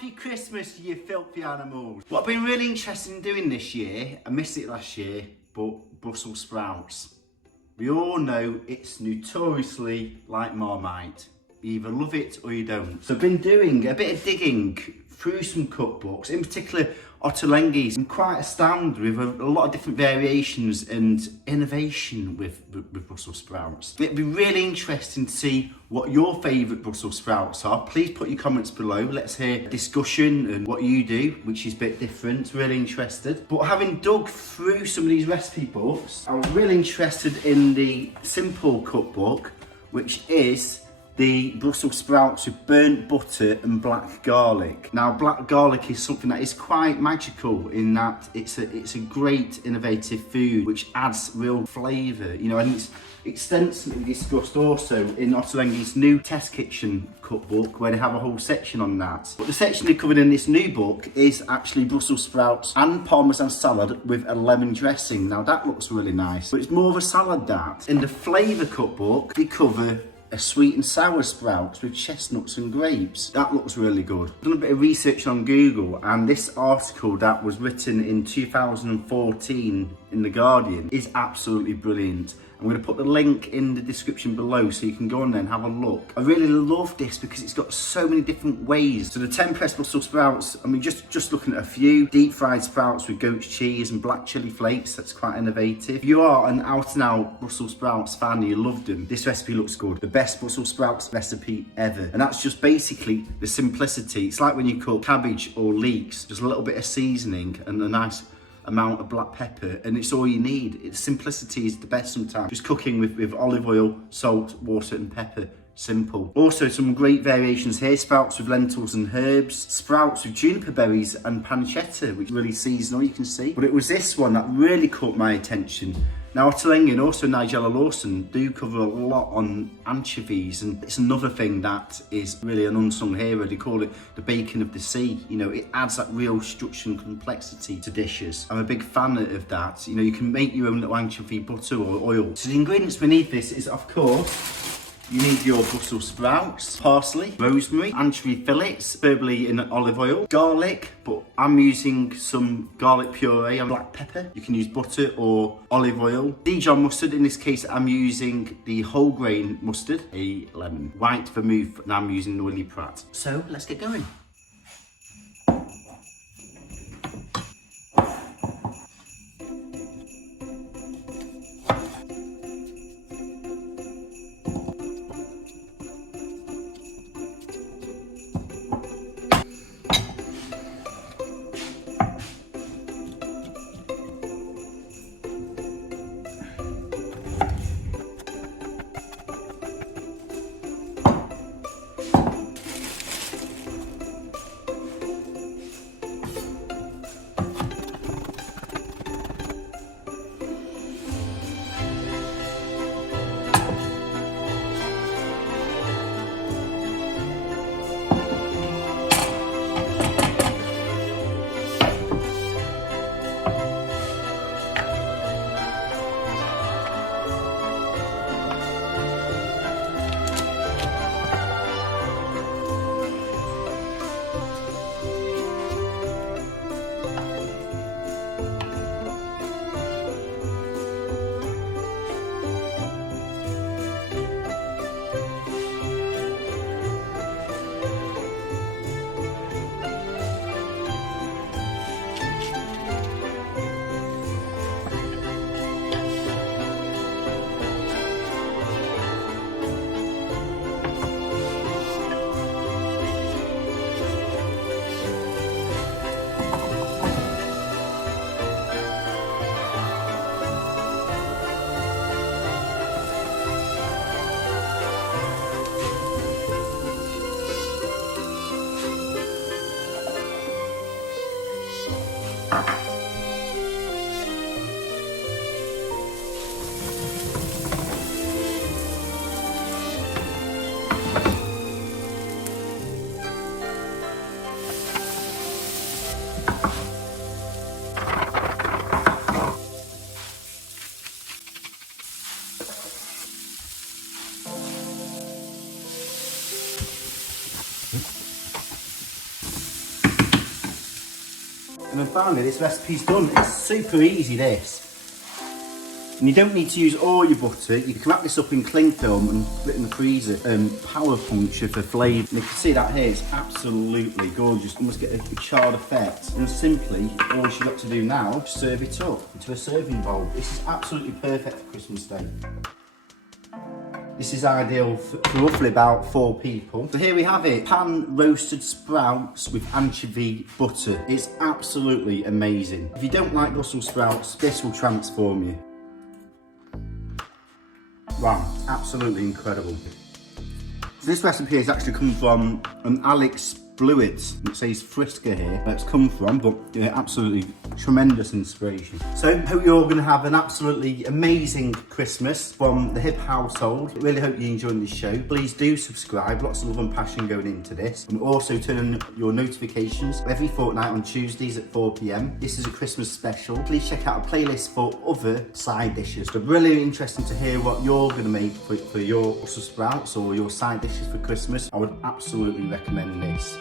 Happy Christmas, you filthy animals. What I've been really interested in doing this year, I missed it last year, but Brussels sprouts. We all know it's notoriously like Marmite. You either love it or you don't. So I've been doing a bit of digging through some cookbooks, in particular Ottolenghi's. I'm quite astounded with a lot of different variations and innovation with Brussels sprouts. It'd be really interesting to see what your favourite Brussels sprouts are. Please put your comments below. Let's hear discussion and what you do, which is a bit different. Really interested. But having dug through some of these recipe books, I was really interested in the simple cookbook, which is the Brussels sprouts with burnt butter and black garlic. Now, black garlic is something that is quite magical in that it's a great innovative food which adds real flavour, you know, and it's extensively discussed also in Ottolenghi's new test kitchen cookbook, where they have a whole section on that. But the section they covered in this new book is actually Brussels sprouts and Parmesan salad with a lemon dressing. Now that looks really nice, but it's more of a salad that. In the flavour cookbook, they cover a sweet and sour sprouts with chestnuts and grapes. That looks really good. I've done a bit of research on Google, and this article that was written in 2014 in The Guardian is absolutely brilliant. I'm going to put the link in the description below so you can go on there and have a look. I really love this because it's got so many different ways. So the 10 pressed Brussels sprouts, I mean, just looking at a few. Deep fried sprouts with goat's cheese and black chilli flakes, that's quite innovative. If you are an out and out Brussels sprouts fan and you love them, this recipe looks good. The best Brussels sprouts recipe ever. And that's just basically the simplicity. It's like when you cook cabbage or leeks, just a little bit of seasoning and a nice amount of black pepper, and it's all you need. It's simplicity is the best sometimes. Just cooking with olive oil, salt, water and pepper. Simple. Also some great variations here. Sprouts with lentils and herbs. Sprouts with juniper berries and pancetta, which is really seasonal, you can see. But it was this one that really caught my attention. Now, Ottolenghi and also Nigella Lawson do cover a lot on anchovies, and it's another thing that is really an unsung hero. They call it the bacon of the sea. You know, it adds that real structure and complexity to dishes. I'm a big fan of that. You know, you can make your own little anchovy butter or oil. So the ingredients beneath this is, of course, you need your Brussels sprouts, parsley, rosemary, anchovy fillets, preferably in olive oil, garlic, but I'm using some garlic puree and black pepper. You can use butter or olive oil. Dijon mustard, in this case I'm using the whole grain mustard, a lemon. White vermouth, and I'm using the Willy Pratt. So let's get going. finally this recipe's done. It's super easy, this. And you don't need to use all your butter. You can wrap this up in cling film and put it in the freezer. Power puncture for flavour. And you can see that here, it's absolutely gorgeous. You must get a charred effect. And simply, all you've got to do now is serve it up into a serving bowl. This is absolutely perfect for Christmas Day. This is ideal for roughly about 4 people. So here we have it, pan roasted sprouts with anchovy butter. It's absolutely amazing. If you don't like Brussels sprouts, this will transform you. Wow, absolutely incredible. So this recipe has actually come from an Alex Blewett. It says Frisker here, where it's come from, but absolutely tremendous inspiration. So hope you're all going to have an absolutely amazing Christmas from the Hip household. Really hope you enjoyed this show. Please do subscribe, lots of love and passion going into this. And also turn on your notifications every fortnight on Tuesdays at 4 PM. This is a Christmas special. Please check out a playlist for other side dishes. So really interesting to hear what you're going to make for your Brussels sprouts or your side dishes for Christmas. I would absolutely recommend this.